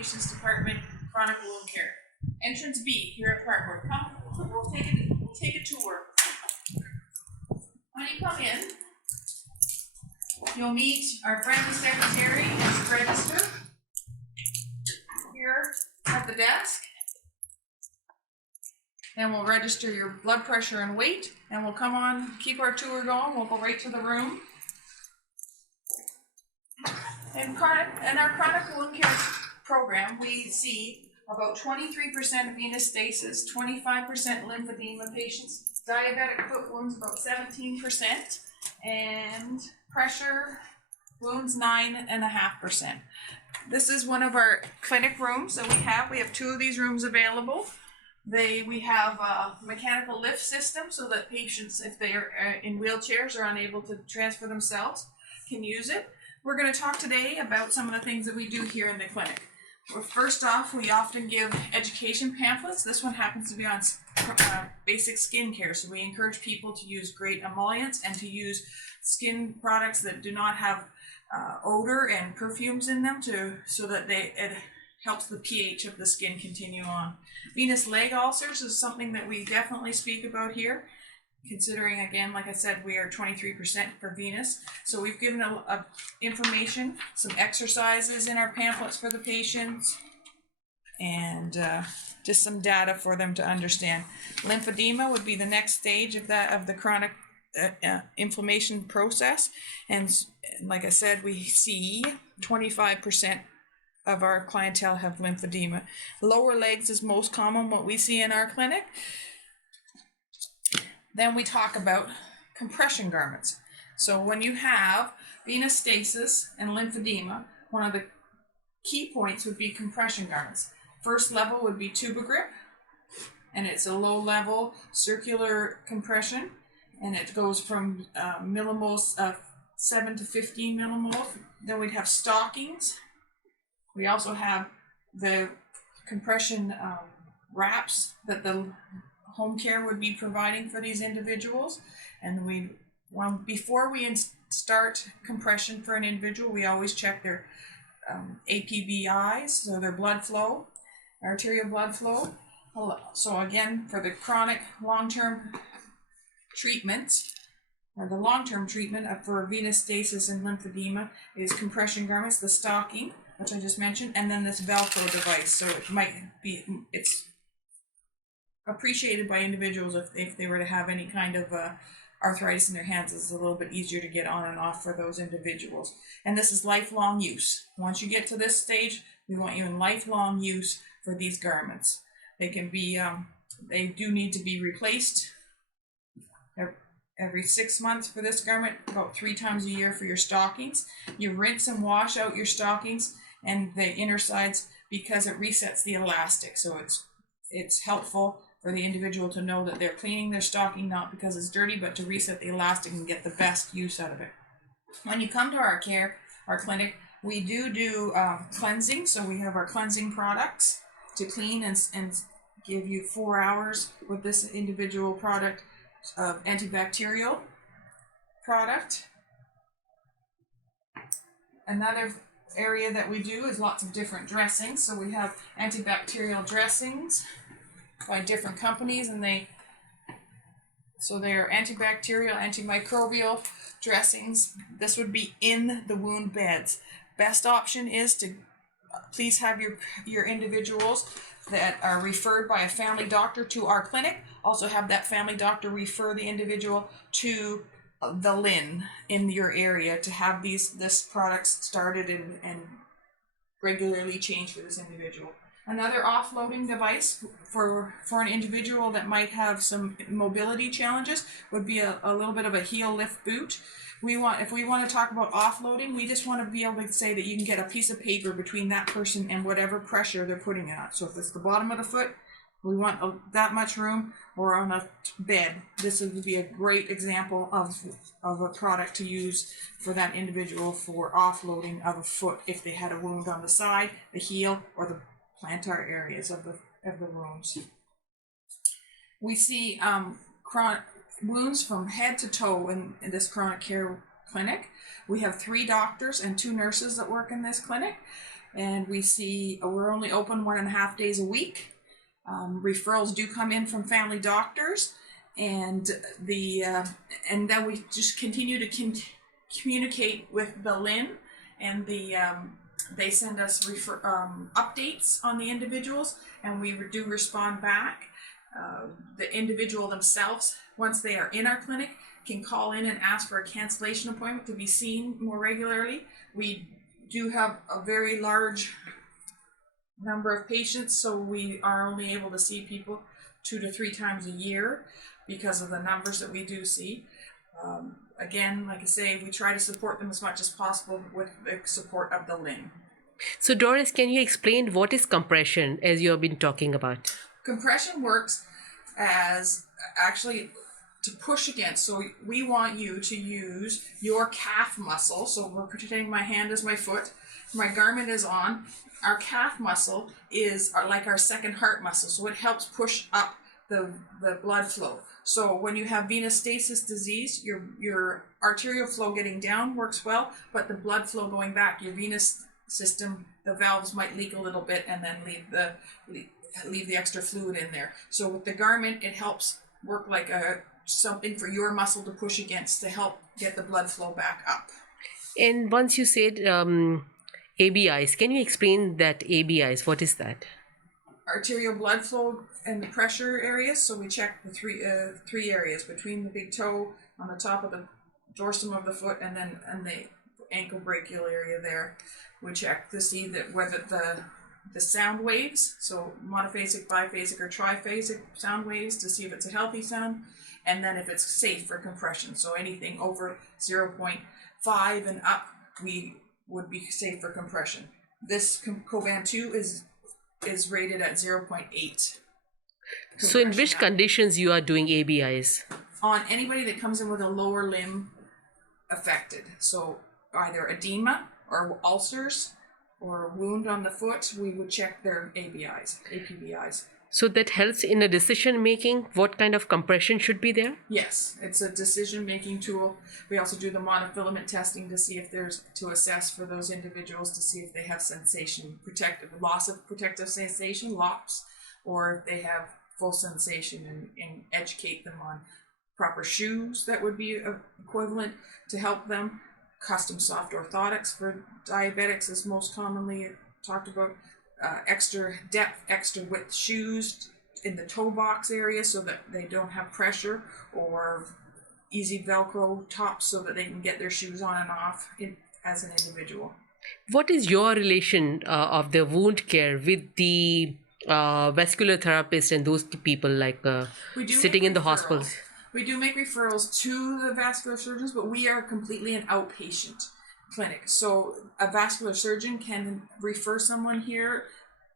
Patients Department, Chronic Wound Care. Entrance B here at Parkwood. Come, we'll take a tour. When you come in, you'll meet our friendly secretary and register here at the desk. And we'll register your blood pressure and weight, and we'll come on, keep our tour going. We'll go right to the room. In our chronic wound care program, we see about 23% venous stasis, 25% lymphedema patients, diabetic foot wounds about 17%, and pressure wounds 9.5%. This is one of our clinic rooms that we have. We have 2 of these rooms available. We have a mechanical lift system so that patients, if they are in wheelchairs or unable to transfer themselves, can use it. We're going to talk today about some of the things that we do here in the clinic. Well, first off, we often give education pamphlets. This one happens to be on basic skin care, so we encourage people to use great emollients and to use skin products that do not have odor and perfumes in them so that it helps the pH of the skin continue on. Venous leg ulcers is something that we definitely speak about here, considering, again, like I said, we are 23% for venous. So we've given information, some exercises in our pamphlets for the patients, and just some data for them to understand. Lymphedema would be the next stage of the chronic inflammation process. And like I said, we see 25% of our clientele have lymphedema. Lower legs is most common, what we see in our clinic. Then we talk about compression garments. So when you have venous stasis and lymphedema, one of the key points would be compression garments. First level would be tuba-grip, and it's a low-level circular compression, and it goes from millimoles of 7 to 15 millimoles. Then we'd have stockings. We also have the compression wraps that the home care would be providing for these individuals. And before we start compression for an individual, we always check their APBIs, so their blood flow, arterial blood flow. So again, for the chronic long-term treatment, or the long-term treatment for venous stasis and lymphedema is compression garments, the stocking, which I just mentioned, and then this Velcro device. So it's appreciated by individuals if they were to have any kind of arthritis in their hands. It's a little bit easier to get on and off for those individuals. And this is lifelong use. Once you get to this stage, we want you in lifelong use for these garments. They can be, they do need to be replaced every 6 months for this garment, about 3 times a year for your stockings. You rinse and wash out your stockings and the inner sides because it resets the elastic. So it's helpful for the individual to know that they're cleaning their stocking, not because it's dirty, but to reset the elastic and get the best use out of it. When you come to our clinic, we do cleansing. So we have our cleansing products to clean and give you 4 hours with this individual product of antibacterial product. Another area that we do is lots of different dressings. So we have antibacterial dressings by different companies, and they're antibacterial, antimicrobial dressings. This would be in the wound beds. Best option is to please have your individuals that are referred by a family doctor to our clinic. Also have that family doctor refer the individual to the LIN in your area to have this products started and regularly changed for this individual. Another offloading device for an individual that might have some mobility challenges would be a little bit of a heel lift boot. If we want to talk about offloading, we just want to be able to say that you can get a piece of paper between that person and whatever pressure they're putting it on. So if it's the bottom of the foot, we want that much room, or on a bed. This would be a great example of a product to use for that individual for offloading of a foot if they had a wound on the side, the heel, or the plantar areas of the wounds. We see chronic wounds from head to toe in this chronic care clinic. We have 3 doctors and 2 nurses that work in this clinic. and we're only open 1.5 days a week. Referrals do come in from family doctors, and then we just continue to communicate with the LIN, and they send us updates on the individuals, and we do respond back. The individual themselves, once they are in our clinic, can call in and ask for a cancellation appointment to be seen more regularly. We do have a very large number of patients, so we are only able to see people 2 to 3 times a year because of the numbers that we do see. Again, like I say, we try to support them as much as possible with the support of the LIN. So Doris, can you explain what is compression, as you have been talking about? Compression works as actually to push against. So we want you to use your calf muscle. So we're pretending my hand is my foot, my garment is on. Our calf muscle is like our second heart muscle. So it helps push up the blood flow. So when you have venous stasis disease, your arterial flow getting down works well, but the blood flow going back, your venous system, the valves might leak a little bit and then leave the extra fluid in there. So with the garment, it helps work like something for your muscle to push against to help get the blood flow back up. And once you said ABIs, can you explain that ABIs? What is that? Arterial blood flow and the pressure areas. So we check the three areas between the big toe, on the top of the dorsum of the foot, and the ankle brachial area there. We check to see that whether the sound waves, so monophasic, biphasic, or triphasic sound waves, to see if it's a healthy sound, and then if it's safe for compression. So anything over 0.5 and up, we would be safe for compression. This Coban 2 is rated at 0.8. So in which conditions you are doing ABIs? On anybody that comes in with a lower limb affected. So either edema or ulcers or a wound on the foot, we would check their APBIs. So that helps in a decision making, what kind of compression should be there? Yes, it's a decision making tool. We also do the monofilament testing to see if to assess for those individuals to see if they have loss of protective sensation, LOPS, or if they have full sensation, and educate them on proper shoes that would be equivalent to help them. Custom soft orthotics for diabetics is most commonly talked about. Extra depth, extra width shoes in the toe box area so that they don't have pressure, or easy Velcro tops so that they can get their shoes on and off as an individual. What is your relation of the wound care with the vascular therapist and those people sitting in the hospitals? We do make referrals to the vascular surgeons, but we are completely an outpatient clinic. So a vascular surgeon can refer someone here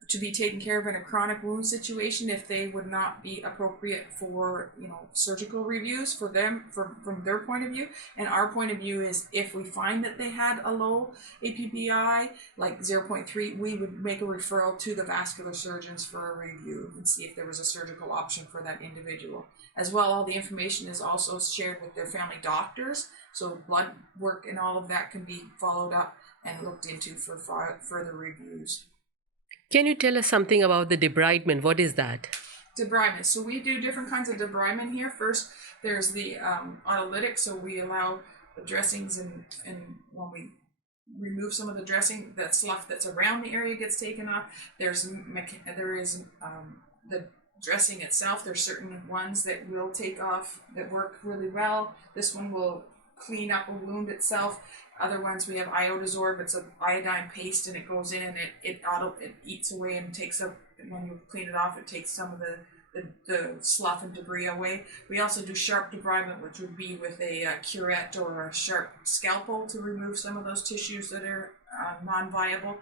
to be taken care of in a chronic wound situation if they would not be appropriate for surgical reviews for them from their point of view. And our point of view is if we find that they had a low APBI like 0.3, we would make a referral to the vascular surgeons for a review and see if there was a surgical option for that individual. As well, all the information is also shared with their family doctors, so blood work and all of that can be followed up and looked into for further reviews. Can you tell us something about the debridement? What is that? Debridement. So we do different kinds of debridement here. First, there's the autolytic, so we allow the dressings, and when we remove some of the dressing, that slough that's around the area gets taken off. There is the dressing itself. There's certain ones that will take off that work really well. This one will clean up a wound itself. Other ones we have iodosorb. It's an iodine paste, and it goes in and it eats away and takes up. When you clean it off, it takes some of the slough and debris away. We also do sharp debridement, which would be with a curette or a sharp scalpel to remove some of those tissues that are non-viable.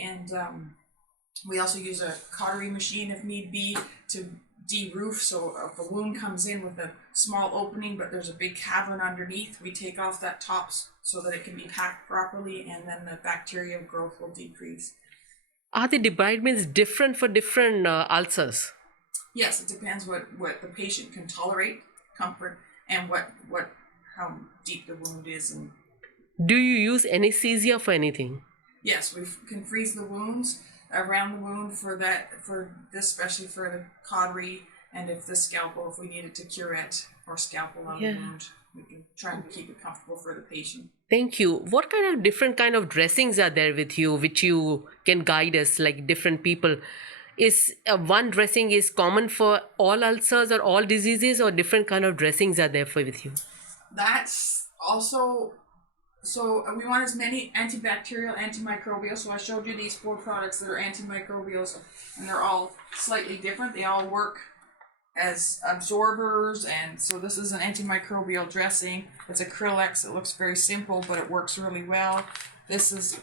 And we also use a cautery machine if need be to de-roof. So if a wound comes in with a small opening but there's a big cavern underneath, we take off that top so that it can be packed properly, and then the bacterial growth will decrease. Are the debridements different for different ulcers? Yes, it depends what the patient can tolerate, comfort, and how deep the wound is. And do you use anesthesia for anything? Yes, we can freeze the wounds around the wound for this, especially for the cautery, and if the scalpel, if we needed to curette or scalpel on the wound, we can try and keep it comfortable for the patient. Thank you. What kind of different kind of dressings are there with you, which you can guide us, like different people? Is one dressing is common for all ulcers or all diseases, or different kind of dressings are there for with you? That's also, so we want as many antibacterial, antimicrobial. So I showed you these 4 products that are antimicrobials, and they're all slightly different. They all work as absorbers, and so this is an antimicrobial dressing. It's acrylics. It looks very simple, but it works really well. This is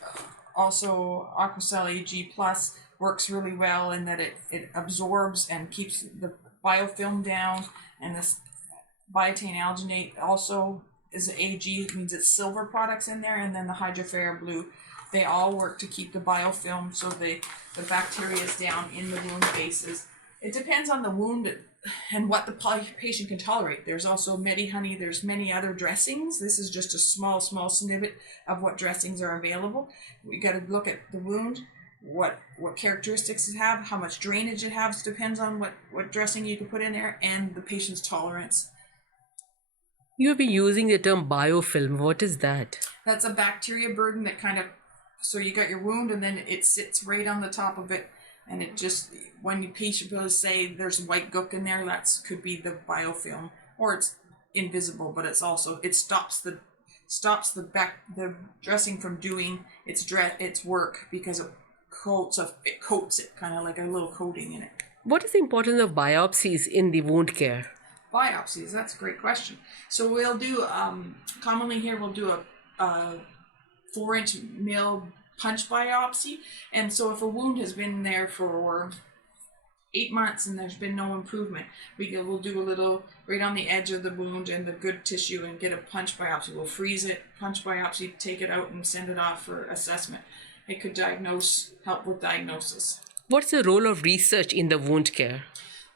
also Aquacel AG Plus. Works really well in that it absorbs and keeps the biofilm down, and this biotin alginate also is AG, it means it's silver products in there, and then the hydrophara blue. They all work to keep the biofilm so the bacteria is down in the wound bases. It depends on the wound and what the patient can tolerate. There's also Medi-Honey, there's many other dressings. This is just a small snippet of what dressings are available. We got to look at the wound, what characteristics it have, how much drainage it has, depends on what dressing you can put in there, and the patient's tolerance. You have been using the term biofilm. What is that? That's a bacteria burden that kind of, so you got your wound and then it sits right on the top of it, and it just, when the patient will say there's white gook in there, that could be the biofilm, or it's invisible, but it's also, it stops the dressing from doing its work, because it coats it kind of like a little coating in it. What is the importance of biopsies in the wound care? Biopsies, that's a great question. So we'll do, commonly here we'll do a 4-inch mil punch biopsy. And so if a wound has been there for 8 months and there's been no improvement, we'll do a little right on the edge of the wound and the good tissue and get a punch biopsy. We'll freeze it, punch biopsy, take it out and send it off for assessment. It could help with diagnosis. What's the role of research in the wound care?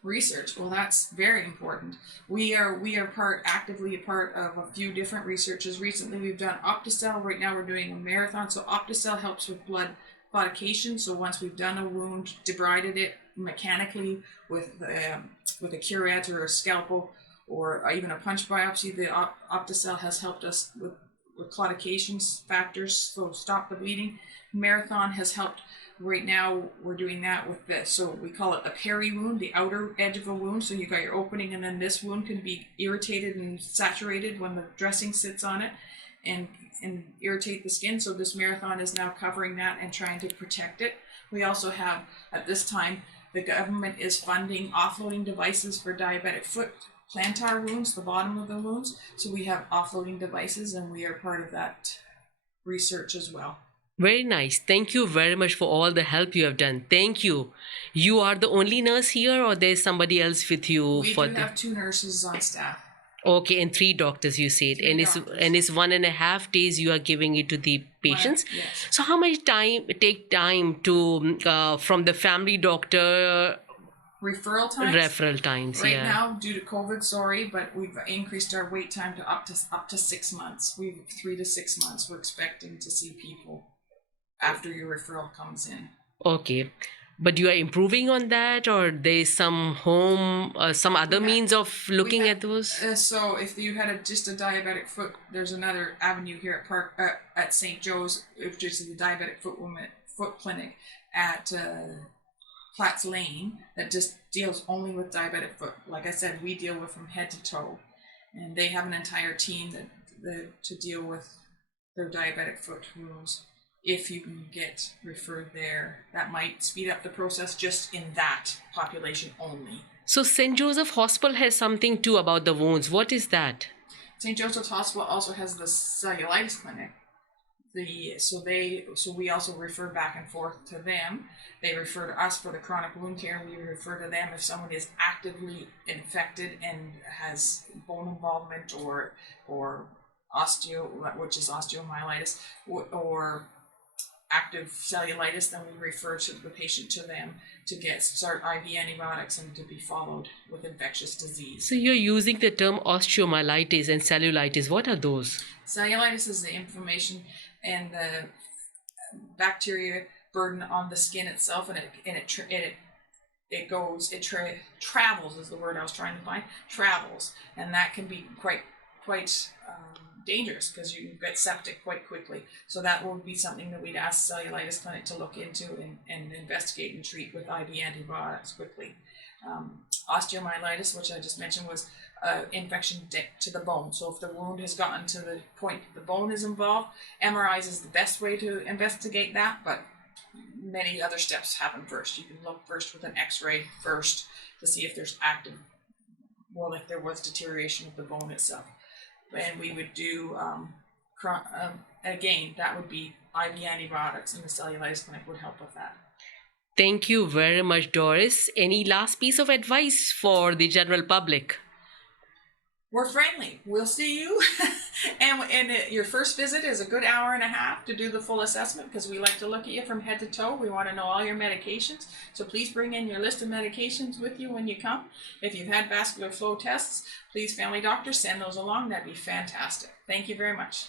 Research, well, that's very important. We are actively a part of a few different researches. Recently we've done Opticell. Right now we're doing a marathon. So Opticell helps with blood claudication. So once we've done a wound, debrided it mechanically with a curette or a scalpel or even a punch biopsy, the Opticell has helped us with claudication factors, so stop the bleeding. Marathon has helped. Right now we're doing that with this, so we call it the peri wound, the outer edge of a wound. So you got your opening, and then this wound can be irritated and saturated when the dressing sits on it and irritate the skin. So this Marathon is now covering that and trying to protect it. We also have, at this time, the government is funding offloading devices for diabetic foot plantar wounds, the bottom of the wounds. So we have offloading devices, and we are part of that research as well. Very nice. Thank you very much for all the help you have done. Thank you. You are the only nurse here, or there's somebody else with you? We do have 2 nurses on staff. Okay, and 3 doctors you said. And it's 1.5 days you are giving it to the patients. Yes. So how much time to from the family doctor? Referral times? Right yeah. now, due to COVID, but we've increased our wait time to up to 6 months. We've 3 to 6 months. We're expecting to see people after your referral comes in. Okay. But you are improving on that, or there's some some other means of looking at those? So if you had just a diabetic foot, there's another avenue here at St. Joe's, which is the diabetic foot clinic at Platts Lane, that just deals only with diabetic foot. Like I said, we deal with from head to toe, and they have an entire team to deal with their diabetic foot wounds. If you can get referred there, that might speed up the process just in that population only. So St. Joseph Hospital has something too about the wounds. What is that? St. Joseph's Hospital also has the cellulitis clinic. So we also refer back and forth to them. They refer to us for the chronic wound care. We refer to them if someone is actively infected and has bone involvement or which is osteomyelitis, or active cellulitis, then we refer to the patient to them to start IV antibiotics and to be followed with infectious disease. So you're using the term osteomyelitis and cellulitis. What are those? Cellulitis is the inflammation and bacteria burden on the skin itself, and it travels is the word I was trying to find, travels, and that can be quite dangerous because you can get septic quite quickly. So that would be something that we'd ask Cellulitis Clinic to look into and investigate and treat with IV antibiotics quickly. Osteomyelitis, which I just mentioned, was infection to the bone. So if the wound has gotten to the point the bone is involved, MRIs is the best way to investigate that, but many other steps happen first. You can look first with an x-ray first to see if there's if there was deterioration of the bone itself. And we would do, again, that would be IV antibiotics, and the Cellulitis Clinic would help with that. Thank you very much, Doris. Any last piece of advice for the general public? We're friendly. We'll see you. and your first visit is a good hour and a half to do the full assessment, because we like to look at you from head to toe. We want to know all your medications. So please bring in your list of medications with you when you come. If you've had vascular flow tests, please, family doctors, send those along. That'd be fantastic. Thank you very much.